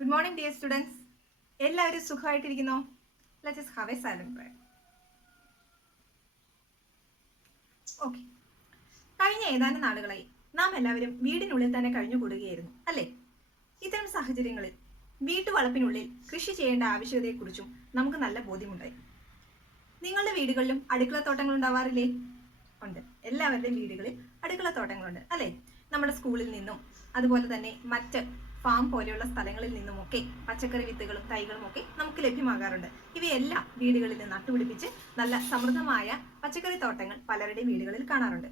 Good morning, dear students. എല്ലാവരും സുഖമായിട്ടിരിക്കുന്നോ? Let us have a silent prayer. Okay. കഴിഞ്ഞ ഏതാനും നാളുകളായി നാം എല്ലാവരും വീടിനുള്ളിൽ തന്നെ കഴിഞ്ഞുകൂടുകയായിരുന്നു, അല്ലേ? ഇത്തരം സാഹചര്യങ്ങളിൽ വീട്ടുവളപ്പിനുള്ളിൽ കൃഷി ചെയ്യേണ്ട ആവശ്യകതയെക്കുറിച്ചും നമുക്ക് നല്ല ബോധ്യമുണ്ടായി. നിങ്ങളുടെ വീടുകളിലും അടുക്കളത്തോട്ടങ്ങൾ ഉണ്ടാവാറില്ലേ? ഉണ്ട്. എല്ലാവരുടെയും വീടുകളിൽ അടുക്കളത്തോട്ടങ്ങളുണ്ട്, അല്ലേ? നമ്മുടെ സ്കൂളിൽ നിന്നും അതുപോലെ തന്നെ മറ്റ് ഫാം പോലെയുള്ള സ്ഥലങ്ങളിൽ നിന്നുമൊക്കെ പച്ചക്കറി വിത്തുകളും തൈകളും ഒക്കെ നമുക്ക് ലഭ്യമാകാറുണ്ട്. ഇവയെല്ലാം വീടുകളിൽ നിന്ന് നട്ടുപിടിപ്പിച്ച് നല്ല സമൃദ്ധമായ പച്ചക്കറി തോട്ടങ്ങൾ പലരുടെയും വീടുകളിൽ കാണാറുണ്ട്.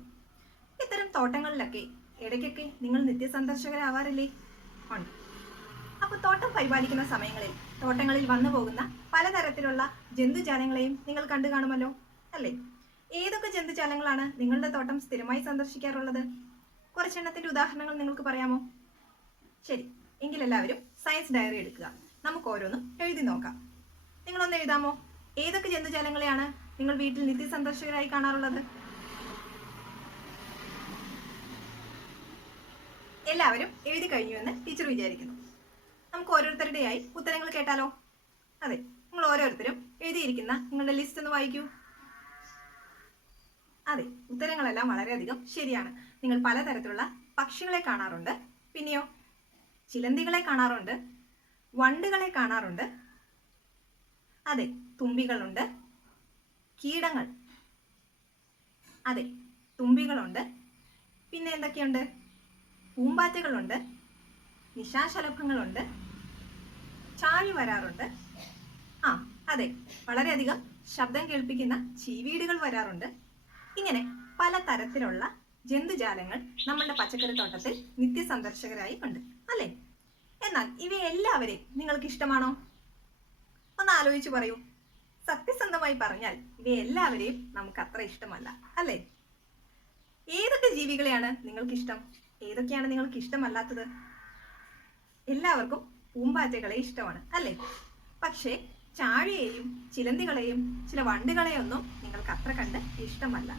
ഇത്തരം തോട്ടങ്ങളിലൊക്കെ ഇടയ്ക്കൊക്കെ നിങ്ങൾ നിത്യസന്ദർശകരാവാറില്ലേ? ഉണ്ട്. അപ്പോൾ തോട്ടം പരിപാലിക്കുന്ന സമയങ്ങളിൽ തോട്ടങ്ങളിൽ വന്നു പോകുന്ന പലതരത്തിലുള്ള ജന്തുജാലങ്ങളെയും നിങ്ങൾ കണ്ടു കാണുമല്ലോ, അല്ലേ? ഏതൊക്കെ ജന്തുജാലങ്ങളാണ് നിങ്ങളുടെ തോട്ടം സ്ഥിരമായി സന്ദർശിക്കാറുള്ളത്? കുറച്ചെണ്ണത്തിന്റെ ഉദാഹരണങ്ങൾ നിങ്ങൾക്ക് പറയാമോ? ശരി, എങ്കിലെല്ലാവരും സയൻസ് ഡയറി എടുക്കുക. നമുക്ക് ഓരോന്നും എഴുതി നോക്കാം. നിങ്ങളൊന്ന് എഴുതാമോ? ഏതൊക്കെ ജന്തുജാലങ്ങളെയാണ് നിങ്ങൾ വീട്ടിൽ നിത്യസന്ദർശകരായി കാണാറുള്ളത്? എല്ലാവരും എഴുതി കഴിഞ്ഞുവെന്ന് ടീച്ചർ വിചാരിക്കുന്നു. നമുക്ക് ഓരോരുത്തരുടെയായി ഉത്തരങ്ങൾ കേട്ടാലോ? അതെ, നിങ്ങൾ ഓരോരുത്തരും എഴുതിയിരിക്കുന്ന നിങ്ങളുടെ ലിസ്റ്റ് ഒന്ന് വായിക്കൂ. അതെ, ഉത്തരങ്ങളെല്ലാം വളരെയധികം ശരിയാണ്. നിങ്ങൾ പലതരത്തിലുള്ള പക്ഷികളെ കാണാറുണ്ട്. പിന്നെയോ ചിലന്തികളെ കാണാറുണ്ട്, വണ്ടുകളെ കാണാറുണ്ട്, അതെ, തുമ്പികളുണ്ട്, കീടങ്ങൾ, അതെ, തുമ്പികളുണ്ട്. പിന്നെ എന്തൊക്കെയുണ്ട്? പൂമ്പാറ്റകളുണ്ട്, നിശാശലഭങ്ങളുണ്ട്, ചാഴി വരാറുണ്ട്. അതെ, വളരെയധികം ശബ്ദം കേൾപ്പിക്കുന്ന ചീവീടുകൾ വരാറുണ്ട്. ഇങ്ങനെ പലതരത്തിലുള്ള ജന്തുജാലങ്ങൾ നമ്മളുടെ പച്ചക്കറി തോട്ടത്തിൽ നിത്യസന്ദർശകരായി ഉണ്ട്, അല്ലേ? എന്നാൽ ഇവയെല്ലാവരെയും നിങ്ങൾക്ക് ഇഷ്ടമാണോ? ഒന്ന് ആലോചിച്ച് പറയൂ. സത്യസന്ധമായി പറഞ്ഞാൽ ഇവയെല്ലാവരെയും നമുക്ക് അത്ര ഇഷ്ടമല്ല, അല്ലേ? ഏതൊക്കെ ജീവികളെയാണ് നിങ്ങൾക്ക് ഇഷ്ടം? ഏതൊക്കെയാണ് നിങ്ങൾക്ക് ഇഷ്ടമല്ലാത്തത്? എല്ലാവർക്കും പൂമ്പാറ്റകളെ ഇഷ്ടമാണ്, അല്ലേ? പക്ഷേ ചാഴിയെയും ചിലന്തികളെയും ചില വണ്ടുകളെയൊന്നും നിങ്ങൾക്ക് അത്ര കണ്ട് ഇഷ്ടമല്ല.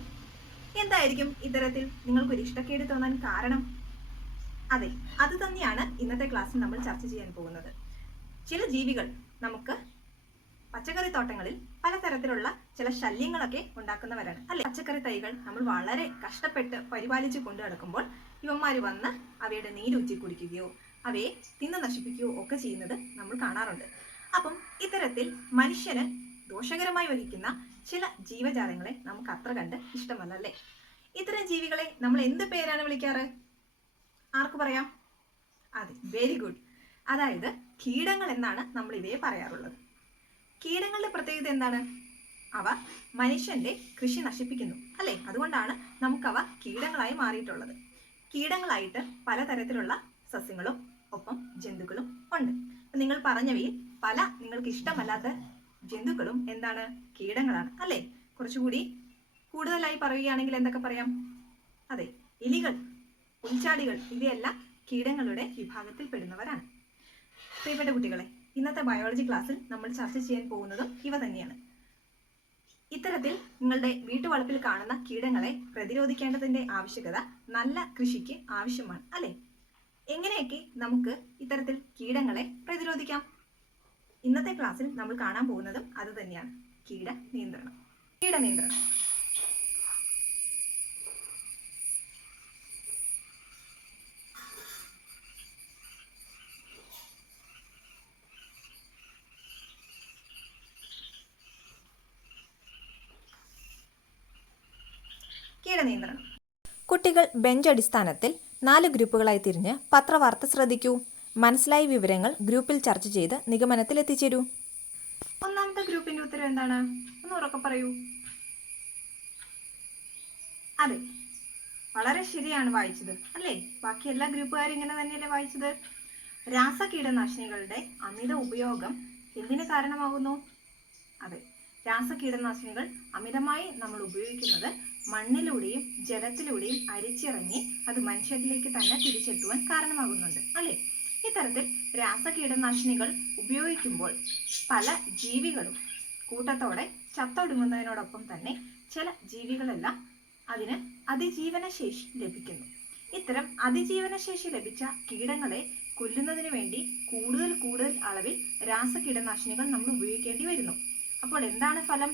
എന്തായിരിക്കും ഇത്തരത്തിൽ നിങ്ങൾക്കൊരു ഇഷ്ടക്കേട് തോന്നാൻ കാരണം? അതെ, അത് തന്നെയാണ് ഇന്നത്തെ ക്ലാസ്സിൽ നമ്മൾ ചർച്ച ചെയ്യാൻ പോകുന്നത്. ചില ജീവികൾ നമുക്ക് പച്ചക്കറി തോട്ടങ്ങളിൽ പലതരത്തിലുള്ള ചില ശല്യങ്ങളൊക്കെ ഉണ്ടാക്കുന്നവരാണ്, അല്ലെ? പച്ചക്കറി തൈകൾ നമ്മൾ വളരെ കഷ്ടപ്പെട്ട് പരിപാലിച്ച് കൊണ്ടു നടക്കുമ്പോൾ ഇവന്മാര് വന്ന് അവയുടെ നീരൂറ്റി കുടിക്കുകയോ അവയെ തിന്നു നശിപ്പിക്കുകയോ ഒക്കെ ചെയ്യുന്നത് നമ്മൾ കാണാറുണ്ട്. അപ്പം ഇത്തരത്തിൽ മനുഷ്യന് ദോഷകരമായി വഹിക്കുന്ന ചില ജീവജാലങ്ങളെ നമുക്ക് അത്ര കണ്ട് ഇഷ്ടമല്ല, അല്ലേ? ഇത്തരം ജീവികളെ നമ്മൾ എന്ത് പേരാണ് വിളിക്കാറ്? ആർക്ക് പറയാം? അതെ, വെരി ഗുഡ്. അതായത് കീടങ്ങൾ എന്നാണ് നമ്മൾ ഇവയെ പറയാറുള്ളത്. കീടങ്ങളുടെ പ്രത്യേകത എന്താണ്? അവ മനുഷ്യന്റെ കൃഷി നശിപ്പിക്കുന്നു, അല്ലേ? അതുകൊണ്ടാണ് നമുക്കവ കീടങ്ങളായി മാറിയിട്ടുള്ളത്. കീടങ്ങളായിട്ട് പലതരത്തിലുള്ള സസ്യങ്ങളും ഒപ്പം ജന്തുക്കളും ഉണ്ട്. നിങ്ങൾ പറഞ്ഞവയിൽ പല നിങ്ങൾക്ക് ഇഷ്ടമല്ലാത്ത ജന്തുക്കളും എന്താണ്? കീടങ്ങളാണ്, അല്ലേ? കുറച്ചുകൂടി കൂടുതലായി പറയുകയാണെങ്കിൽ എന്തൊക്കെ പറയാം? അതെ, എലികൾ, പുൽച്ചാടികൾ, ഇവയെല്ലാം കീടങ്ങളുടെ വിഭാഗത്തിൽ പെടുന്നവരാണ്. പ്രിയപ്പെട്ട കുട്ടികളെ, ഇന്നത്തെ ബയോളജി ക്ലാസ്സിൽ നമ്മൾ ചർച്ച ചെയ്യാൻ പോകുന്നതും ഇവ തന്നെയാണ്. ഇത്തരത്തിൽ നിങ്ങളുടെ വീട്ടുവളപ്പിൽ കാണുന്ന കീടങ്ങളെ പ്രതിരോധിക്കേണ്ടതിന്റെ ആവശ്യകത നല്ല കൃഷിക്ക് ആവശ്യമാണ്, അല്ലേ? എങ്ങനെയൊക്കെ നമുക്ക് ഇത്തരത്തിൽ കീടങ്ങളെ പ്രതിരോധിക്കാം? ഇന്നത്തെ ക്ലാസ്സിൽ നമ്മൾ കാണാൻ പോകുന്നതും അത് തന്നെയാണ്. കീടനിയന്ത്രണം. കീടനിയന്ത്രണം കീടനിയന്ത്രണം. കുട്ടികൾ ബെഞ്ച് അടിസ്ഥാനത്തിൽ 4 ഗ്രൂപ്പുകളായി തിരിഞ്ഞ് പത്രവാർത്ത ശ്രദ്ധിക്കൂ. മനസ്സിലായ വിവരങ്ങൾ ഗ്രൂപ്പിൽ ചർച്ച ചെയ്ത് നിഗമനത്തിൽ എത്തിച്ചേരൂ. ഒന്നാമത്തെ ഗ്രൂപ്പിന്റെ ഉത്തരം എന്താണ്? ഒന്ന് ഉറക്കെ പറയൂ. അതെ, വളരെ ശരിയാണ് വായിച്ചത്, അല്ലേ? ബാക്കി എല്ലാ ഗ്രൂപ്പുകാരും ഇങ്ങനെ തന്നെയല്ലേ വായിച്ചത്? രാസകീടനാശിനികളുടെ അമിത ഉപയോഗം എന്തിന് കാരണമാകുന്നു? അതെ, രാസകീടനാശിനികൾ അമിതമായി നമ്മൾ ഉപയോഗിക്കുന്നത് മണ്ണിലൂടെയും ജലത്തിലൂടെയും അരിച്ചിറങ്ങി അത് മനുഷ്യരിലേക്ക് തന്നെ തിരിച്ചെത്തുവാൻ കാരണമാകുന്നുണ്ട്, അല്ലേ? ഇത്തരത്തിൽ രാസകീടനാശിനികൾ ഉപയോഗിക്കുമ്പോൾ പല ജീവികളും കൂട്ടത്തോടെ ചത്തൊടുങ്ങുന്നതിനോടൊപ്പം തന്നെ ചില ജീവികളെല്ലാം അതിന് അതിജീവന ശേഷി ലഭിക്കുന്നു. ഇത്തരം അതിജീവന ശേഷി ലഭിച്ച കീടങ്ങളെ കൊല്ലുന്നതിന് വേണ്ടി കൂടുതൽ അളവിൽ രാസകീടനാശിനികൾ നമ്മൾ ഉപയോഗിക്കേണ്ടി വരുന്നു. അപ്പോൾ എന്താണ് ഫലം?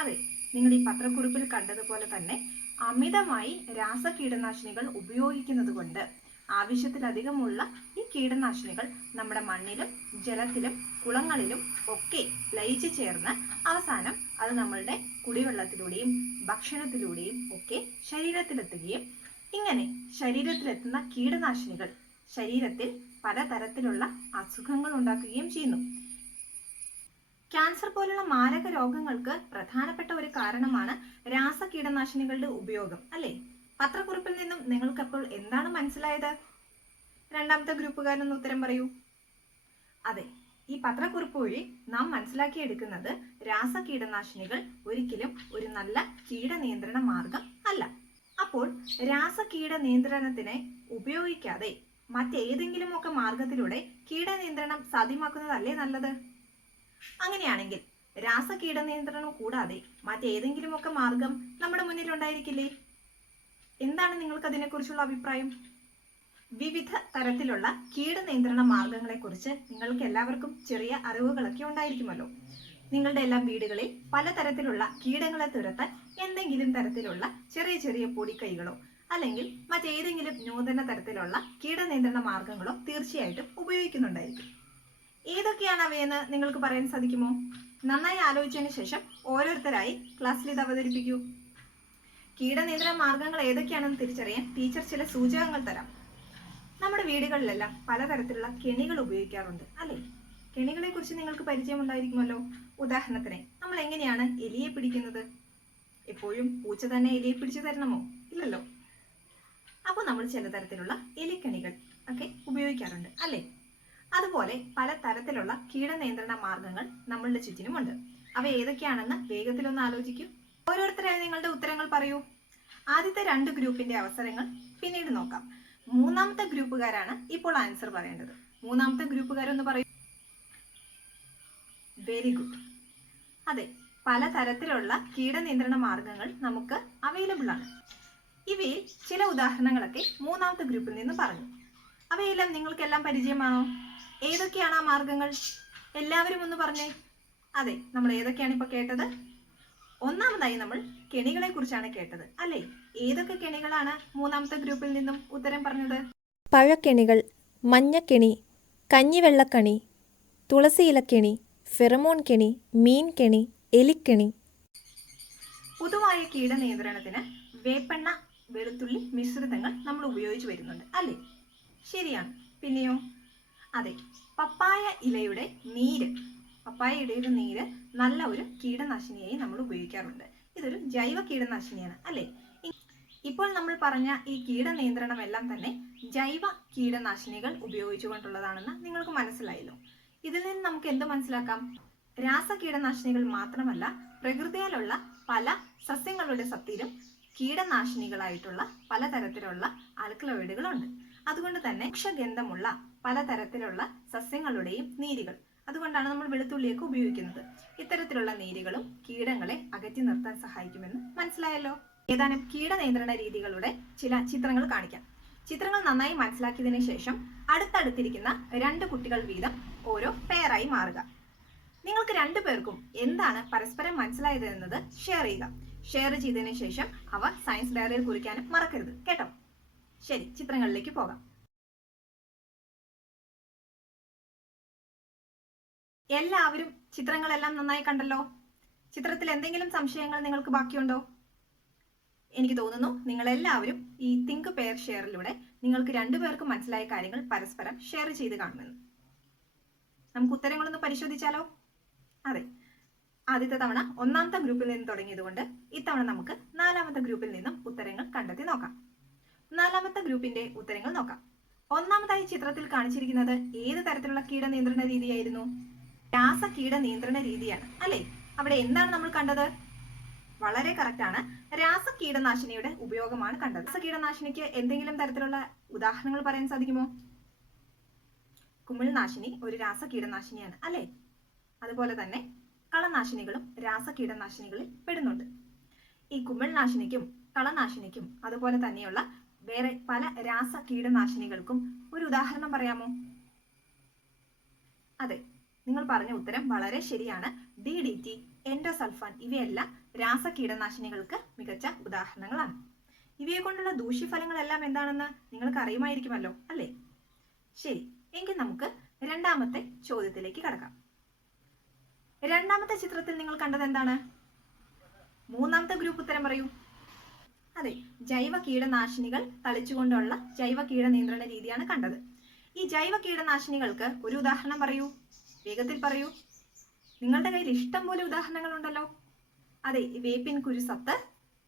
അതെ, നിങ്ങൾ ഈ പത്രക്കുറിപ്പിൽ കണ്ടതുപോലെ തന്നെ അമിതമായി രാസകീടനാശിനികൾ ഉപയോഗിക്കുന്നത് കൊണ്ട് ആവശ്യത്തിലധികമുള്ള ഈ കീടനാശിനികൾ നമ്മുടെ മണ്ണിലും ജലത്തിലും കുളങ്ങളിലും ഒക്കെ ലയിച്ചു ചേർന്ന് അവസാനം അത് നമ്മളുടെ കുടിവെള്ളത്തിലൂടെയും ഭക്ഷണത്തിലൂടെയും ഒക്കെ ശരീരത്തിലെത്തുകയും ഇങ്ങനെ ശരീരത്തിലെത്തുന്ന കീടനാശിനികൾ ശരീരത്തിൽ പലതരത്തിലുള്ള അസുഖങ്ങൾ ഉണ്ടാക്കുകയും ചെയ്യുന്നു. ക്യാൻസർ പോലുള്ള മാരക രോഗങ്ങൾക്ക് പ്രധാനപ്പെട്ട ഒരു കാരണമാണ് രാസകീടനാശിനികളുടെ ഉപയോഗം, അല്ലേ? പത്രക്കുറിപ്പിൽ നിന്നും നിങ്ങൾക്കപ്പോൾ എന്താണ് മനസ്സിലായത്? രണ്ടാമത്തെ ഗ്രൂപ്പുകാരൊന്ന് ഉത്തരം പറയൂ. അതെ, ഈ പത്രക്കുറിപ്പ് വഴി നാം മനസ്സിലാക്കിയെടുക്കുന്നത് രാസകീടനാശിനികൾ ഒരിക്കലും ഒരു നല്ല കീടനിയന്ത്രണ മാർഗം അല്ല. അപ്പോൾ രാസകീട നിയന്ത്രണത്തിനെ ഉപയോഗിക്കാതെ മറ്റേതെങ്കിലുമൊക്കെ മാർഗത്തിലൂടെ കീടനിയന്ത്രണം സാധ്യമാക്കുന്നതല്ലേ നല്ലത്? അങ്ങനെയാണെങ്കിൽ രാസകീട നിയന്ത്രണം കൂടാതെ മറ്റേതെങ്കിലുമൊക്കെ മാർഗം നമ്മുടെ മുന്നിൽ ഉണ്ടായിരിക്കില്ലേ? എന്താണ് നിങ്ങൾക്ക് അതിനെക്കുറിച്ചുള്ള അഭിപ്രായം? വിവിധ തരത്തിലുള്ള കീടനിയന്ത്രണ മാർഗങ്ങളെക്കുറിച്ച് നിങ്ങൾക്ക് എല്ലാവർക്കും ചെറിയ അറിവുകളൊക്കെ ഉണ്ടായിരിക്കുമല്ലോ. നിങ്ങളുടെ എല്ലാ വീടുകളിൽ പലതരത്തിലുള്ള കീടങ്ങളെ തുരത്താൻ എന്തെങ്കിലും തരത്തിലുള്ള ചെറിയ ചെറിയ പൊടിക്കൈകളോ അല്ലെങ്കിൽ മറ്റേതെങ്കിലും നൂതന തരത്തിലുള്ള കീടനിയന്ത്രണ മാർഗങ്ങളോ തീർച്ചയായിട്ടും ഉപയോഗിക്കുന്നുണ്ടായിരിക്കും. ഏതൊക്കെയാണ് അവയെന്ന് നിങ്ങൾക്ക് പറയാൻ സാധിക്കുമോ? നന്നായി ആലോചിച്ചതിന് ശേഷം ഓരോരുത്തരായി ക്ലാസ്സിൽ ഇത് അവതരിപ്പിക്കൂ. കീടനിയന്ത്രണ മാർഗങ്ങൾ ഏതൊക്കെയാണെന്ന് തിരിച്ചറിയാൻ ടീച്ചർ ചില സൂചകങ്ങൾ തരാം. നമ്മുടെ വീടുകളിലെല്ലാം പലതരത്തിലുള്ള കെണികൾ ഉപയോഗിക്കാറുണ്ട്, അല്ലേ? കെണികളെ കുറിച്ച് നിങ്ങൾക്ക് പരിചയമുണ്ടായിരിക്കുമല്ലോ. ഉദാഹരണത്തിന് നമ്മൾ എങ്ങനെയാണ് എലിയെ പിടിക്കുന്നത്? എപ്പോഴും പൂച്ച തന്നെ എലിയെ പിടിച്ചു തരണമോ? ഇല്ലല്ലോ. അപ്പോൾ നമ്മൾ ചില തരത്തിലുള്ള എലിക്കണികൾ ഒക്കെ ഉപയോഗിക്കാറുണ്ട്, അല്ലേ? അതുപോലെ പല തരത്തിലുള്ള കീടനിയന്ത്രണ മാർഗങ്ങൾ നമ്മളുടെ ചുറ്റിനുമുണ്ട്. അവ ഏതൊക്കെയാണെന്ന് വേഗത്തിലൊന്ന് ആലോചിക്കൂ. ഓരോരുത്തരായി നിങ്ങളുടെ ഉത്തരങ്ങൾ പറയൂ. ആദ്യത്തെ 2 ഗ്രൂപ്പിന്റെ അവസരങ്ങൾ പിന്നീട് നോക്കാം. മൂന്നാമത്തെ ഗ്രൂപ്പുകാരാണ് ഇപ്പോൾ ആൻസർ പറയേണ്ടത്. മൂന്നാമത്തെ ഗ്രൂപ്പുകാരൊന്ന് പറയൂ. Very good. അതെ, പലതരത്തിലുള്ള കീടനിയന്ത്രണ മാർഗങ്ങൾ നമുക്ക് അവൈലബിൾ ആണ്. ഇവയിൽ ചില ഉദാഹരണങ്ങളൊക്കെ മൂന്നാമത്തെ ഗ്രൂപ്പിൽ നിന്ന് പറഞ്ഞു. അവയെല്ലാം നിങ്ങൾക്കെല്ലാം പരിചയമാണോ? ഏതൊക്കെയാണ് ആ മാർഗങ്ങൾ? എല്ലാവരും ഒന്ന് പറഞ്ഞേ. അതെ, നമ്മൾ ഏതൊക്കെയാണ് ഇപ്പോൾ കേട്ടത്? ഒന്നാമതായി നമ്മൾ കെണികളെ കുറിച്ചാണ് കേട്ടത്, അല്ലേ? ഏതൊക്കെ കെണികളാണ് മൂന്നാമത്തെ ഗ്രൂപ്പിൽ നിന്നും ഉത്തരം പറഞ്ഞത്? പഴക്കെണികൾ, മഞ്ഞക്കെണി, കഞ്ഞിവെള്ളക്കണി, തുളസിയിലക്കെണി, ഫെറമോൺ കെണി, മീൻ കെണി, എലിക്കെണി. പൊതുവായ കീടനിയന്ത്രണത്തിന് വേപ്പെണ്ണ, വെളുത്തുള്ളി മിശ്രിതങ്ങൾ നമ്മൾ ഉപയോഗിച്ചു വരുന്നുണ്ട്, അല്ലേ? ശരിയാണ്. പിന്നെയോ? അതെ, പപ്പായ ഇലയുടെ നീര് നല്ല ഒരു കീടനാശിനിയായി നമ്മൾ ഉപയോഗിക്കാറുണ്ട്. ഇതൊരു ജൈവ കീടനാശിനിയാണ്, അല്ലേ? ഇപ്പോൾ നമ്മൾ പറഞ്ഞ ഈ കീടനിയന്ത്രണം എല്ലാം തന്നെ ജൈവ കീടനാശിനികൾ ഉപയോഗിച്ചുകൊണ്ടുള്ളതാണെന്ന് നിങ്ങൾക്ക് മനസ്സിലായല്ലോ. ഇതിൽ നിന്ന് നമുക്ക് എന്ത് മനസ്സിലാക്കാം? രാസകീടനാശിനികൾ മാത്രമല്ല, പ്രകൃതിയിലുള്ള പല സസ്യങ്ങളുടെ സത്തിലും കീടനാശിനികളായിട്ടുള്ള പലതരത്തിലുള്ള ആൽക്കലോയിഡുകളുണ്ട്. അതുകൊണ്ട് തന്നെ വിഷഗന്ധമുള്ള പലതരത്തിലുള്ള സസ്യങ്ങളുടെയും നീരുകൾ, അതുകൊണ്ടാണ് നമ്മൾ വെളുത്തുള്ളിയൊക്കെ ഉപയോഗിക്കുന്നത്. ഇത്തരത്തിലുള്ള നീരുകളും കീടങ്ങളെ അകറ്റി നിർത്താൻ സഹായിക്കുമെന്ന് മനസ്സിലായല്ലോ. ഏതാനും കീടനിയന്ത്രണ രീതികളുടെ ചില ചിത്രങ്ങൾ കാണിക്കാം. ചിത്രങ്ങൾ നന്നായി മനസ്സിലാക്കിയതിനു ശേഷം അടുത്തടുത്തിരിക്കുന്ന 2 കുട്ടികൾ വീതം ഓരോ പെയറായി മാറുക. നിങ്ങൾക്ക് 2 പേർക്കും എന്താണ് പരസ്പരം മനസ്സിലായത് എന്നത് ഷെയർ ചെയ്യുക. ഷെയർ ചെയ്തതിനു ശേഷം അവ സയൻസ് ഡയറിയിൽ കുറിക്കാനും മറക്കരുത്, കേട്ടോ? ശരി, ചിത്രങ്ങളിലേക്ക് പോകാം. എല്ലാവരും ചിത്രങ്ങളെല്ലാം നന്നായി കണ്ടല്ലോ. ചിത്രത്തിൽ എന്തെങ്കിലും സംശയങ്ങൾ നിങ്ങൾക്ക് ബാക്കിയുണ്ടോ? എനിക്ക് തോന്നുന്നു നിങ്ങൾ എല്ലാവരും ഈ തിങ്ക് പെയർ ഷെയറിലൂടെ നിങ്ങൾക്ക് 2 പേർക്കും മനസ്സിലായ കാര്യങ്ങൾ പരസ്പരം ഷെയർ ചെയ്ത് കാണുമെന്ന്. നമുക്ക് ഉത്തരങ്ങളൊന്ന് പരിശോധിച്ചാലോ? അതെ, ആദ്യത്തെ തവണ 1ാമത്തെ ഗ്രൂപ്പിൽ നിന്ന് തുടങ്ങിയതുകൊണ്ട് ഇത്തവണ നമുക്ക് 4ാമത്തെ ഗ്രൂപ്പിൽ നിന്നും ഉത്തരങ്ങൾ കണ്ടെത്തി നോക്കാം. 4ാമത്തെ ഗ്രൂപ്പിന്റെ ഉത്തരങ്ങൾ നോക്കാം. ഒന്നാമതായി ചിത്രത്തിൽ കാണിച്ചിരിക്കുന്നത് ഏത് തരത്തിലുള്ള കീടനിയന്ത്രണ രീതിയായിരുന്നു? രാസകീട നിയന്ത്രണ രീതിയാണ്, അല്ലേ? അവിടെ എന്താണ് നമ്മൾ കണ്ടത്? വളരെ കറക്റ്റ് ആണ്. രാസകീടനാശിനിയുടെ ഉപയോഗമാണ് കണ്ടത്. രാസകീടനാശിനിക്ക് എന്തെങ്കിലും തരത്തിലുള്ള ഉദാഹരണങ്ങൾ പറയാൻ സാധിക്കുമോ? കുമിൾനാശിനി ഒരു രാസകീടനാശിനിയാണ്, അല്ലേ? അതുപോലെ തന്നെ കളനാശിനികളും രാസകീടനാശിനികളിൽ പെടുന്നുണ്ട്. ഈ കുമിൾനാശിനിക്കും കളനാശിനിക്കും അതുപോലെ തന്നെയുള്ള വേറെ പല രാസകീടനാശിനികൾക്കും ഒരു ഉദാഹരണം പറയാമോ? അതെ, നിങ്ങൾ പറഞ്ഞ ഉത്തരം വളരെ ശരിയാണ്. DDT, എൻഡോസൾഫാൻ ഇവയെല്ലാം രാസ കീടനാശിനികൾക്ക് മികച്ച ഉദാഹരണങ്ങളാണ്. ഇവയെ കൊണ്ടുള്ള ദൂഷ്യഫലങ്ങളെല്ലാം എന്താണെന്ന് നിങ്ങൾക്ക് അറിയുമായിരിക്കുമല്ലോ അല്ലേ? ശരി, എങ്കിൽ നമുക്ക് രണ്ടാമത്തെ ചോദ്യത്തിലേക്ക് കടക്കാം. രണ്ടാമത്തെ ചിത്രത്തിൽ നിങ്ങൾ കണ്ടത് എന്താണ്? മൂന്നാമത്തെ ഗ്രൂപ്പ് ഉത്തരം പറയൂ. അതെ, ജൈവ കീടനാശിനികൾ തളിച്ചുകൊണ്ടുള്ള ജൈവ കീട നിയന്ത്രണ രീതിയാണ് കണ്ടത്. ഈ ജൈവ കീടനാശിനികൾക്ക് ഒരു ഉദാഹരണം പറയൂ, വേഗത്തിൽ പറയൂ. നിങ്ങളുടെ കയ്യിൽ ഇഷ്ടം പോലെ ഉദാഹരണങ്ങൾ ഉണ്ടല്ലോ. അതെ, വേപ്പിൻ കുരുസത്ത്,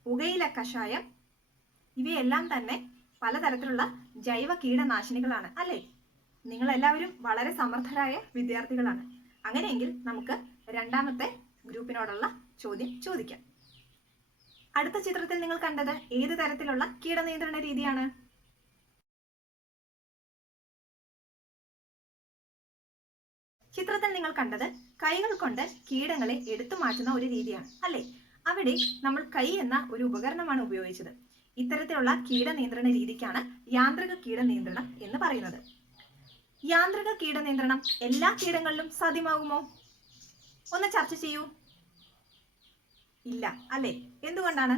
പുകയില കഷായം ഇവയെല്ലാം തന്നെ പലതരത്തിലുള്ള ജൈവ കീടനാശിനികളാണ് അല്ലേ? നിങ്ങൾ എല്ലാവരും വളരെ സമർത്ഥരായ വിദ്യാർത്ഥികളാണ്. അങ്ങനെയെങ്കിൽ നമുക്ക് രണ്ടാമത്തെ ഗ്രൂപ്പിനോടുള്ള ചോദ്യം ചോദിക്കാം. അടുത്ത ചിത്രത്തിൽ നിങ്ങൾ കണ്ടത് ഏത് തരത്തിലുള്ള കീടനിയന്ത്രണ രീതിയാണ്? ചിത്രത്തിൽ നിങ്ങൾ കണ്ടത് കൈകൾ കൊണ്ട് കീടങ്ങളെ എടുത്തു മാറ്റുന്ന ഒരു രീതിയാണ് അല്ലേ? അവിടെ നമ്മൾ കൈ എന്ന ഒരു ഉപകരണമാണ് ഉപയോഗിച്ചത്. ഇത്തരത്തിലുള്ള കീടനിയന്ത്രണ രീതിക്കാണ് യാന്ത്രിക കീടനിയന്ത്രണം എന്ന് പറയുന്നത്. യാന്ത്രിക കീടനിയന്ത്രണം എല്ലാ കീടങ്ങളിലും സാധ്യമാകുമോ? ഒന്ന് ചർച്ച ചെയ്യൂ. ഇല്ല അല്ലേ? എന്തുകൊണ്ടാണ്?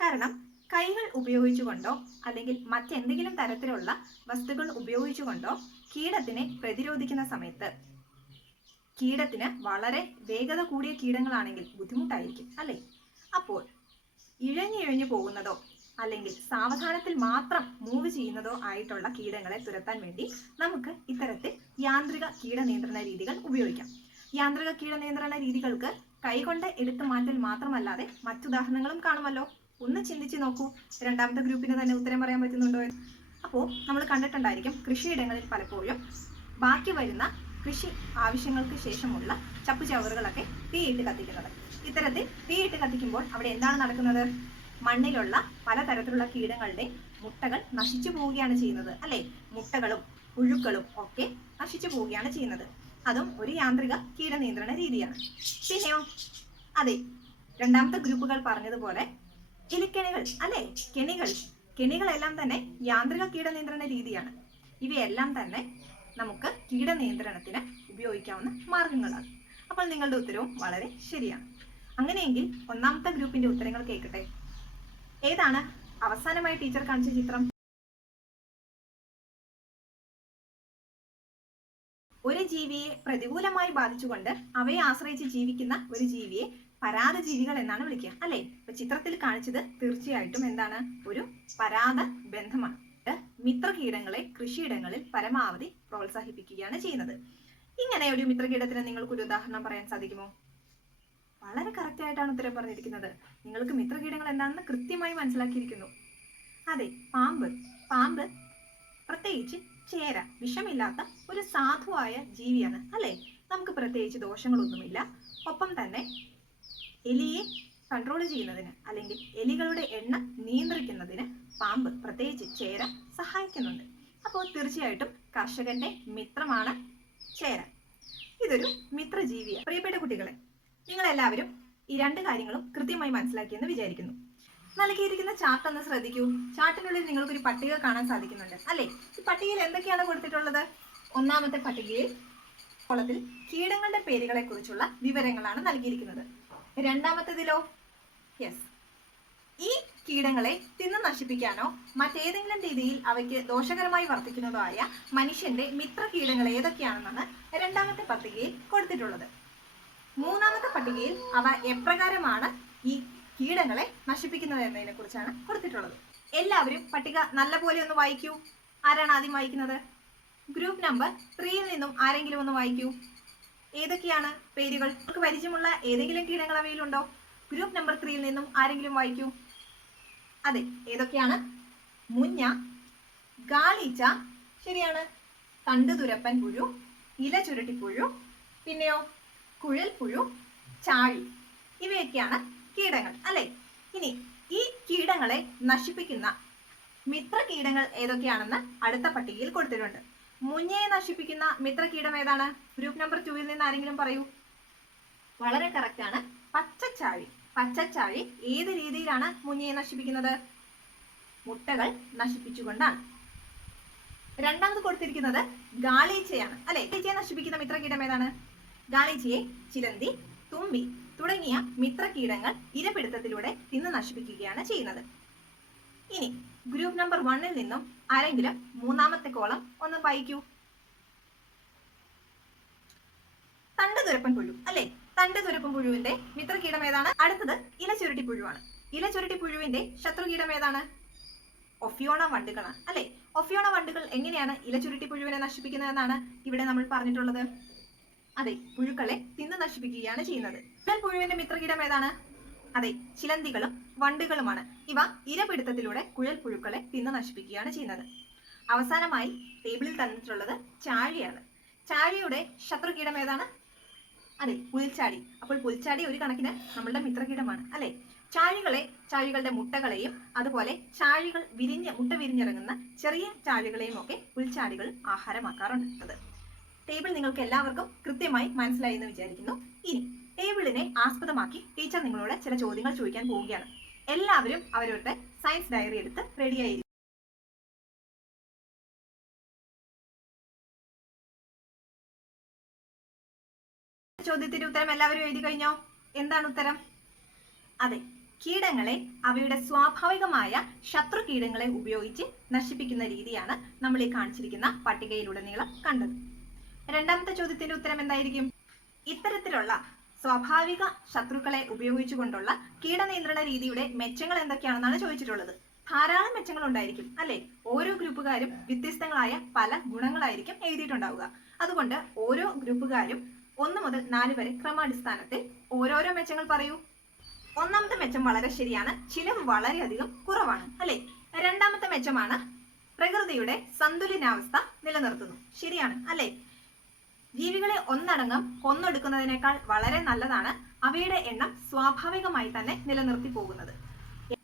കാരണം കൈകൾ ഉപയോഗിച്ചുകൊണ്ടോ അല്ലെങ്കിൽ മറ്റെന്തെങ്കിലും തരത്തിലുള്ള വസ്തുക്കൾ ഉപയോഗിച്ചുകൊണ്ടോ കീടത്തിനെ പ്രതിരോധിക്കുന്ന സമയത്ത് കീടത്തിന് വളരെ വേഗത കൂടിയ കീടങ്ങളാണെങ്കിൽ ബുദ്ധിമുട്ടായിരിക്കും അല്ലേ? അപ്പോൾ ഇഴഞ്ഞിഴഞ്ഞു പോകുന്നതോ അല്ലെങ്കിൽ സാവധാനത്തിൽ മാത്രം മൂവ് ചെയ്യുന്നതോ ആയിട്ടുള്ള കീടങ്ങളെ തുരത്താൻ വേണ്ടി നമുക്ക് ഇത്തരത്തിൽ യാന്ത്രിക കീടനിയന്ത്രണ രീതികൾ ഉപയോഗിക്കാം. യാന്ത്രിക കീടനിയന്ത്രണ രീതികൾക്ക് കൈകൊണ്ട് എടുത്തു മാറ്റൽ മാത്രമല്ലാതെ മറ്റുദാഹരണങ്ങളും കാണുമല്ലോ. ഒന്ന് ചിന്തിച്ചു നോക്കൂ, രണ്ടാമത്തെ ഗ്രൂപ്പിന് തന്നെ ഉത്തരം പറയാൻ പറ്റുന്നുണ്ടോ? അപ്പോൾ നമ്മൾ കണ്ടിട്ടുണ്ടായിരിക്കും കൃഷിയിടങ്ങളിൽ പലപ്പോഴും ബാക്കി വരുന്ന കൃഷി ആവശ്യങ്ങൾക്ക് ശേഷമുള്ള ചപ്പുചവറുകളൊക്കെ തീയിട്ട് കത്തിക്കുന്നത്. ഇത്തരത്തിൽ തീയിട്ട് കത്തിക്കുമ്പോൾ അവിടെ എന്താണ് നടക്കുന്നത്? മണ്ണിലുള്ള പലതരത്തിലുള്ള കീടങ്ങളുടെ മുട്ടകൾ നശിച്ചു പോവുകയാണ് ചെയ്യുന്നത് അല്ലേ? മുട്ടകളും പുഴുക്കളും ഒക്കെ നശിച്ചു പോവുകയാണ് ചെയ്യുന്നത്. അതും ഒരു യാന്ത്രിക കീടനിയന്ത്രണ രീതിയാണ്. പിന്നെയോ, അതെ, രണ്ടാമത്തെ ഗ്രൂപ്പുകൾ പറഞ്ഞതുപോലെ എലിക്കെണികൾ അല്ലേ? കെണികളെല്ലാം തന്നെ യാന്ത്രിക കീടനിയന്ത്രണ രീതിയാണ്. ഇവയെല്ലാം തന്നെ നമുക്ക് കീടനിയന്ത്രണത്തിന് ഉപയോഗിക്കാവുന്ന മാർഗങ്ങളാണ്. അപ്പോൾ നിങ്ങളുടെ ഉത്തരവും വളരെ ശരിയാണ്. അങ്ങനെയെങ്കിൽ ഒന്നാമത്തെ ഗ്രൂപ്പിന്റെ ഉത്തരങ്ങൾ കേൾക്കട്ടെ. ഏതാണ് അവസാനമായി ടീച്ചർ കാണിച്ച ചിത്രം? ഒരു ജീവിയെ പ്രതികൂലമായി ബാധിച്ചുകൊണ്ട് അവയെ ആശ്രയിച്ച് ജീവിക്കുന്ന ഒരു ജീവിയെ പരാദജീവികൾ എന്നാണ് വിളിക്കുക അല്ലേ? ഇപ്പൊ ചിത്രത്തിൽ കാണിച്ചത് തീർച്ചയായിട്ടും എന്താണ്? ഒരു പരാദ ബന്ധമാണ്. മിത്രകീടങ്ങളെ കൃഷിയിടങ്ങളിൽ പരമാവധി പ്രോത്സാഹിപ്പിക്കുകയാണ് ചെയ്യുന്നത്. ഇങ്ങനെ ഒരു മിത്രകീടത്തിന് നിങ്ങൾക്ക് ഒരു ഉദാഹരണം പറയാൻ സാധിക്കുമോ? വളരെ കറക്റ്റ് ആയിട്ടാണ് ഉത്തരം പറഞ്ഞിരിക്കുന്നത്. നിങ്ങൾക്ക് മിത്രകീടങ്ങൾ എന്താണെന്ന് കൃത്യമായി മനസ്സിലാക്കിയിരിക്കുന്നു. അതെ, പാമ്പ് പ്രത്യേകിച്ച് ചേര വിഷമില്ലാത്ത ഒരു സാധുവായ ജീവിയാണ് അല്ലേ? നമുക്ക് പ്രത്യേകിച്ച് ദോഷങ്ങളൊന്നുമില്ല. ഒപ്പം തന്നെ എലിയെ കൺട്രോൾ ചെയ്യുന്നതിന് അല്ലെങ്കിൽ എലികളുടെ എണ്ണം നിയന്ത്രിക്കുന്നതിന് പാമ്പ് പ്രത്യേകിച്ച് ചേര സഹായിക്കുന്നുണ്ട്. അപ്പോൾ തീർച്ചയായിട്ടും കർഷകന്റെ മിത്രമാണ് ചേര. ഇതൊരു മിത്രജീവിയാണ്. പ്രിയപ്പെട്ട കുട്ടികളെ, നിങ്ങളെല്ലാവരും ഈ രണ്ട് കാര്യങ്ങളും കൃത്യമായി മനസ്സിലാക്കിയെന്ന് വിചാരിക്കുന്നു. നൽകിയിരിക്കുന്ന ചാർട്ട് ഒന്ന് ശ്രദ്ധിക്കൂ. ചാർട്ടിനുള്ളിൽ നിങ്ങൾക്കൊരു പട്ടിക കാണാൻ സാധിക്കുന്നുണ്ട് അല്ലേ? ഈ പട്ടികയിൽ എന്തൊക്കെയാണ് കൊടുത്തിട്ടുള്ളത്? ഒന്നാമത്തെ പട്ടികയിൽ കോളത്തിൽ കീടങ്ങളുടെ പേരുകളെ കുറിച്ചുള്ള വിവരങ്ങളാണ് നൽകിയിരിക്കുന്നത്. രണ്ടാമത്തേതിലോ യെസ്, ഈ കീടങ്ങളെ തിന്നു നശിപ്പിക്കാനോ മറ്റേതെങ്കിലും രീതിയിൽ അവയ്ക്ക് ദോഷകരമായി വർത്തിക്കുന്നതോ ആയ മനുഷ്യന്റെ മിത്ര കീടങ്ങൾ ഏതൊക്കെയാണെന്നാണ് രണ്ടാമത്തെ പട്ടികയിൽ കൊടുത്തിട്ടുള്ളത്. മൂന്നാമത്തെ പട്ടികയിൽ അവ എപ്രകാരമാണ് ഈ കീടങ്ങളെ നശിപ്പിക്കുന്നത് എന്നതിനെ കുറിച്ചാണ് കൊടുത്തിട്ടുള്ളത്. എല്ലാവരും പട്ടിക നല്ലപോലെ ഒന്ന് വായിക്കൂ. ആരാണ് ആദ്യം വായിക്കുന്നത്? ഗ്രൂപ്പ് നമ്പർ 3യിൽ നിന്നും ആരെങ്കിലും ഒന്ന് വായിക്കൂ. ഏതൊക്കെയാണ് പേരുകൾ? നമുക്ക് പരിചയമുള്ള ഏതെങ്കിലും കീടങ്ങൾ അവയിലുണ്ടോ? ഗ്രൂപ്പ് നമ്പർ 3യിൽ നിന്നും ആരെങ്കിലും വായിക്കൂ. അതെ, ഏതൊക്കെയാണ്? മുഞ്ഞ, ഗാളിച്ച, ശരിയാണ്, തണ്ടുതുരപ്പൻ പുഴു, ഇല ചുരുട്ടിപ്പുഴു, പിന്നെയോ കുഴൽ പുഴു, ചാഴി, ഇവയൊക്കെയാണ് കീടങ്ങൾ അല്ലേ? ഇനി ഈ കീടങ്ങളെ നശിപ്പിക്കുന്ന മിത്ര കീടങ്ങൾ ഏതൊക്കെയാണെന്ന് അടുത്ത പട്ടികയിൽ കൊടുത്തിട്ടുണ്ട്. മുഞ്ഞയെ നശിപ്പിക്കുന്ന മിത്ര കീടം ഏതാണ്? ഗ്രൂപ്പ് നമ്പർ 2ൽ നിന്ന് ആരെങ്കിലും പറയൂ. വളരെ കറക്റ്റ് ആണ്, പച്ചച്ചാഴി. പച്ചച്ചാഴി ഏത് രീതിയിലാണ് മുഞ്ഞയെ നശിപ്പിക്കുന്നത്? മുട്ടകൾ നശിപ്പിച്ചുകൊണ്ടാണ്. രണ്ടാമത് കൊടുത്തിരിക്കുന്നത് ഗാളീച്ചയാണ് അല്ലെ. ഗാളീച്ചയെ നശിപ്പിക്കുന്ന മിത്രകീടം ഏതാണ്? ഗാളീച്ചയെ ചിലന്തി, തുമ്പി തുടങ്ങിയ മിത്രകീടങ്ങൾ ഇരപിടുത്തത്തിലൂടെ തിന്ന് നശിപ്പിക്കുകയാണ് ചെയ്യുന്നത്. ഇനി ഗ്രൂപ്പ് നമ്പർ 1 നിന്നും ആരെങ്കിലും മൂന്നാമത്തെ കോളം ഒന്ന് വായിക്കൂ. തണ്ടുതുരപ്പൻ പുഴു അല്ലെ. തണ്ടുതുരപ്പൻ പുഴുവിന്റെ മിത്രകീടം ഏതാണ്? അടുത്തത് ഇലചുരുട്ടി പുഴുവാണ്. ഇലചുരുട്ടി പുഴുവിന്റെ ശത്രുകീടം ഏതാണ്? ഒഫിയോണ വണ്ടുകളാണ് അല്ലെ. ഒഫിയോണ വണ്ടുകൾ എങ്ങനെയാണ് ഇലചുരുട്ടി പുഴുവിനെ നശിപ്പിക്കുന്നതെന്നാണ് ഇവിടെ നമ്മൾ പറഞ്ഞിട്ടുള്ളത്. അതെ, പുഴുക്കളെ തിന്ന് നശിപ്പിക്കുകയാണ് ചെയ്യുന്നത്. കുഴൽ പുഴുവിന്റെ മിത്രകീടം ഏതാണ്? അതെ, ചിലന്തികളും വണ്ടുകളുമാണ്. ഇവ ഇരപിടുത്തത്തിലൂടെ കുഴൽ പുഴുക്കളെ തിന്ന് നശിപ്പിക്കുകയാണ് ചെയ്യുന്നത്. അവസാനമായി ടേബിളിൽ തന്നിട്ടുള്ളത് ചാഴിയാണ്. ചാഴിയുടെ ശത്രുകീടം ഏതാണ്? അതെ, പുൽച്ചാടി. അപ്പോൾ പുൽച്ചാടി ഒരു കണക്കിന് നമ്മളുടെ മിത്രകീടമാണ് അല്ലെ. ചാഴികളുടെ മുട്ടകളെയും അതുപോലെ ചാഴികൾ മുട്ട വിരിഞ്ഞിറങ്ങുന്ന ചെറിയ ചാഴികളെയും ഒക്കെ പുൽച്ചാടികൾ ആഹാരമാക്കാറുണ്ട്. ടേബിൾ നിങ്ങൾക്ക് എല്ലാവർക്കും കൃത്യമായി മനസ്സിലായി എന്ന് വിചാരിക്കുന്നു. ഇനി ടേബിളിനെ ആസ്പദമാക്കി ടീച്ചർ നിങ്ങളോട് ചില ചോദ്യങ്ങൾ ചോദിക്കാൻ പോവുകയാണ്. എല്ലാവരും അവരവരുടെ സയൻസ് ഡയറി എടുത്ത് റെഡിയായിരിക്കും. ചോദ്യത്തിന്റെ ഉത്തരം എല്ലാവരും എഴുതി കഴിഞ്ഞോ? എന്താണ് ഉത്തരം? അതെ, കീടങ്ങളെ അവയുടെ സ്വാഭാവികമായ ശത്രു കീടങ്ങളെ ഉപയോഗിച്ച് നശിപ്പിക്കുന്ന രീതിയാണ് നമ്മൾ ഈ കാണിച്ചിരിക്കുന്ന പട്ടികയിലുടനീളം കണ്ടത്. രണ്ടാമത്തെ ചോദ്യത്തിന്റെ ഉത്തരം എന്തായിരിക്കും? ഇത്തരത്തിലുള്ള സ്വാഭാവിക ശത്രുക്കളെ ഉപയോഗിച്ചുകൊണ്ടുള്ള കീടനിയന്ത്രണ രീതിയുടെ മെച്ചങ്ങൾ എന്തൊക്കെയാണെന്നാണ് ചോദിച്ചിട്ടുള്ളത്. ധാരാളം മെച്ചങ്ങൾ ഉണ്ടായിരിക്കും അല്ലെ. ഓരോ ഗ്രൂപ്പുകാരും വ്യത്യസ്തങ്ങളായ പല ഗുണങ്ങളായിരിക്കും എഴുതിയിട്ടുണ്ടാവുക. അതുകൊണ്ട് ഓരോ ഗ്രൂപ്പുകാരും 1 മുതൽ 4 വരെ ക്രമാടിസ്ഥാനത്തിൽ ഓരോരോ മെച്ചങ്ങൾ പറയൂ. ഒന്നാമത്തെ മെച്ചം വളരെ ശരിയാണ്, ചിലവ് വളരെയധികം കുറവാണ് അല്ലെ. രണ്ടാമത്തെ മെച്ചമാണ് പ്രകൃതിയുടെ സന്തുലിതാവസ്ഥ നിലനിർത്തുന്നു. ശരിയാണ് അല്ലെ. ജീവികളെ ഒന്നടങ്കം കൊന്നൊടുക്കുന്നതിനേക്കാൾ വളരെ നല്ലതാണ് അവയുടെ എണ്ണം സ്വാഭാവികമായി തന്നെ നിലനിർത്തി പോകുന്നത്.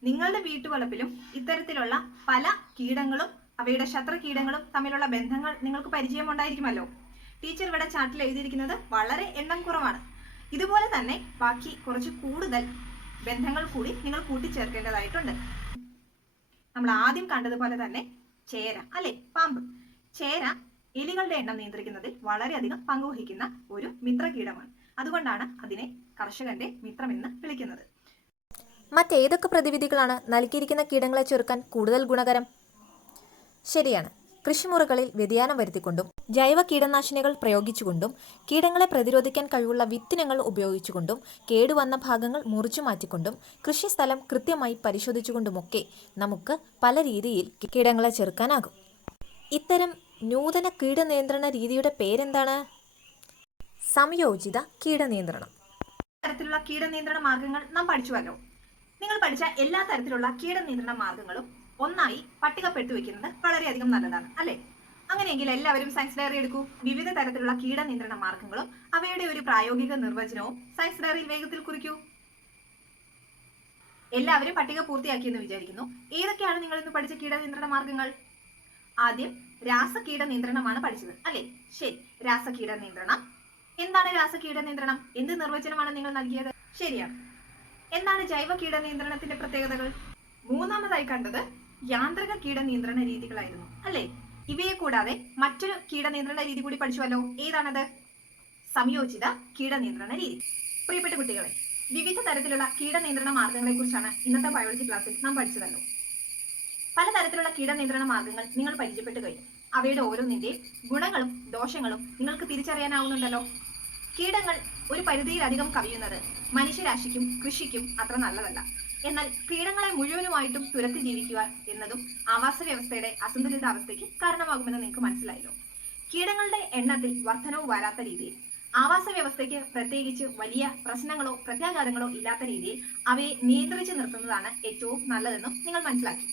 നിങ്ങളുടെ വീട്ടുവളപ്പിലും ഇത്തരത്തിലുള്ള പല കീടങ്ങളും അവയുടെ ശത്രു കീടങ്ങളും തമ്മിലുള്ള ബന്ധങ്ങൾ നിങ്ങൾക്ക് പരിചയമുണ്ടായിരിക്കുമല്ലോ. ടീച്ചർ ഇവിടെ ചാർട്ടിൽ എഴുതിയിരിക്കുന്നത് വളരെ എണ്ണം കുറവാണ്. ഇതുപോലെ തന്നെ ബാക്കി കുറച്ച് കൂടുതൽ ബന്ധങ്ങൾ കൂടി നിങ്ങൾ കൂട്ടിച്ചേർക്കേണ്ടതായിട്ടുണ്ട്. നമ്മൾ ആദ്യം കണ്ടതുപോലെ തന്നെ ചേര അല്ലെ, പാമ്പ്. ചേര എലികളുടെ എണ്ണം നിയന്ത്രിക്കുന്നതിൽ വളരെയധികം പങ്കുവഹിക്കുന്ന ഒരു മിത്രകീടമാണ്. അതുകൊണ്ടാണ് അതിനെ കർഷകന്റെ മിത്രമെന്ന് വിളിക്കുന്നത്. മറ്റേതൊക്കെ പ്രതിവിധികളാണ് നൽകിയിരിക്കുന്ന കീടങ്ങളെ ചെറുക്കാൻ കൂടുതൽ ഗുണകരം? ശരിയാണ്, കൃഷിമുറകളിൽ വ്യതിയാനം വരുത്തിക്കൊണ്ടും ജൈവ കീടനാശിനികൾ പ്രയോഗിച്ചുകൊണ്ടും കീടങ്ങളെ പ്രതിരോധിക്കാൻ കഴിവുള്ള വിത്തിനങ്ങൾ ഉപയോഗിച്ചുകൊണ്ടും കേടുവന്ന ഭാഗങ്ങൾ മുറിച്ചു മാറ്റിക്കൊണ്ടും കൃഷിസ്ഥലം കൃത്യമായി പരിശോധിച്ചുകൊണ്ടുമൊക്കെ നമുക്ക് പല രീതിയിൽ കീടങ്ങളെ ചെറുക്കാനാകും. ഇത്തരം നൂതന കീടനിയന്ത്രണ രീതിയുടെ പേരെന്താണ്? സംയോജിത കീടനിയന്ത്രണം. തരത്തിലുള്ള കീടനിയന്ത്രണ മാർഗങ്ങൾ നാം പഠിച്ചുവല്ലോ. നിങ്ങൾ പഠിച്ച എല്ലാ തരത്തിലുള്ള കീടനിയന്ത്രണ മാർഗങ്ങളും ഒന്നായി പട്ടികപ്പെടുത്തി വെക്കുന്നത് വളരെയധികം നല്ലതാണ് അല്ലെ. അങ്ങനെയെങ്കിൽ എല്ലാവരും സയൻസ് ഡയറി എടുക്കൂ. വിവിധ തരത്തിലുള്ള കീടനിയന്ത്രണ മാർഗങ്ങളും അവയുടെ ഒരു പ്രായോഗിക നിർവചനവും സയൻസ് ഡയറിയിൽ വേഗത്തിൽ കുറിക്കൂ. എല്ലാവരും പട്ടിക പൂർത്തിയാക്കിയെന്ന് വിചാരിക്കുന്നു. ഏതൊക്കെയാണ് നിങ്ങൾ ഇന്ന് പഠിച്ച കീടനിയന്ത്രണ മാർഗങ്ങൾ? ആദ്യം രാസകീട നിയന്ത്രണമാണ് പഠിച്ചത് അല്ലെ. ശരി, രാസകീട നിയന്ത്രണം. എന്താണ് രാസകീട നിയന്ത്രണം? എന്ത് നിർവചനമാണ് നിങ്ങൾ നൽകിയത്? ശരിയാണ്. എന്താണ് ജൈവ കീട നിയന്ത്രണത്തിന്റെ പ്രത്യേകതകൾ? മൂന്നാമതായി കണ്ടത് യാന്ത്രിക കീട നിയന്ത്രണ രീതികളായിരുന്നു അല്ലെ. ഇവയെ കൂടാതെ മറ്റൊരു കീട നിയന്ത്രണ രീതി കൂടി പഠിച്ചുവല്ലോ. ഏതാണത്? സംയോജിത കീട നിയന്ത്രണ രീതി. പ്രിയപ്പെട്ട കുട്ടികളെ, വിവിധ തരത്തിലുള്ള കീട നിയന്ത്രണ മാർഗങ്ങളെ കുറിച്ചാണ് ഇന്നത്തെ ബയോളജി ക്ലാസ്സിൽ നാം പഠിച്ചതല്ലോ. പലതരത്തിലുള്ള കീടനിയന്ത്രണ മാർഗങ്ങൾ നിങ്ങൾ പരിചയപ്പെട്ടു കഴിഞ്ഞു. അവയുടെ ഓരോന്നിന്റെയും ഗുണങ്ങളും ദോഷങ്ങളും നിങ്ങൾക്ക് തിരിച്ചറിയാനാവുന്നുണ്ടല്ലോ. കീടങ്ങൾ ഒരു പരിധിയിലധികം കവിയുന്നത് മനുഷ്യരാശിക്കും കൃഷിക്കും അത്ര നല്ലതല്ല. എന്നാൽ കീടങ്ങളെ മുഴുവനുമായിട്ടും തുരത്തി ജീവിക്കുക എന്നതും ആവാസ വ്യവസ്ഥയുടെ അസന്തുലിതാവസ്ഥയ്ക്ക് കാരണമാകുമെന്ന് നിങ്ങൾക്ക് മനസ്സിലായല്ലോ. കീടങ്ങളുടെ എണ്ണത്തിൽ വർധനവ് വരാത്ത രീതിയിൽ ആവാസ വ്യവസ്ഥയ്ക്ക് പ്രത്യേകിച്ച് വലിയ പ്രശ്നങ്ങളോ പ്രത്യാഘാതങ്ങളോ ഇല്ലാത്ത രീതിയിൽ അവയെ നിയന്ത്രിച്ചു നിർത്തുന്നതാണ് ഏറ്റവും നല്ലതെന്നും നിങ്ങൾ മനസ്സിലാക്കി.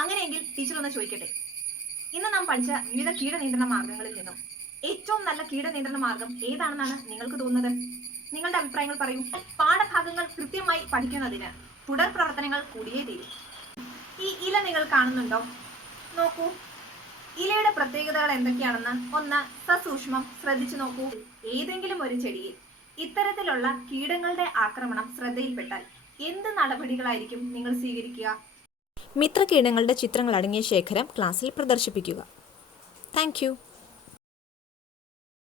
അങ്ങനെയെങ്കിൽ ടീച്ചർ ഒന്ന് ചോദിക്കട്ടെ, ഇന്ന് നാം പഠിച്ച വിവിധ കീടനിയന്ത്രണ മാർഗങ്ങളിൽ നിന്നും ഏറ്റവും നല്ല കീടനിയന്ത്രണ മാർഗം ഏതാണെന്നാണ് നിങ്ങൾക്ക് തോന്നുന്നത്? നിങ്ങളുടെ അഭിപ്രായങ്ങൾ പറയൂ. പാഠഭാഗങ്ങൾ കൃത്യമായി പഠിക്കുന്നതിന് തുടർ പ്രവർത്തനങ്ങൾ കൂടിയേ തീരും. ഈ ഇല നിങ്ങൾ കാണുന്നുണ്ടോ? നോക്കൂ, ഇലയുടെ പ്രത്യേകതകൾ എന്തൊക്കെയാണെന്ന് ഒന്ന് സസൂക്ഷ്മം ശ്രദ്ധിച്ചു നോക്കൂ. ഏതെങ്കിലും ഒരു ചെടിയിൽ ഇത്തരത്തിലുള്ള കീടങ്ങളുടെ ആക്രമണം ശ്രദ്ധയിൽപ്പെട്ടാൽ എന്ത് നടപടികളായിരിക്കും നിങ്ങൾ സ്വീകരിക്കുക? മിത്രകീടങ്ങളുടെ ചിത്രങ്ങൾ അടങ്ങിയ ശേഖരം ക്ലാസ്സിൽ പ്രദർശിപ്പിക്കുക. താങ്ക്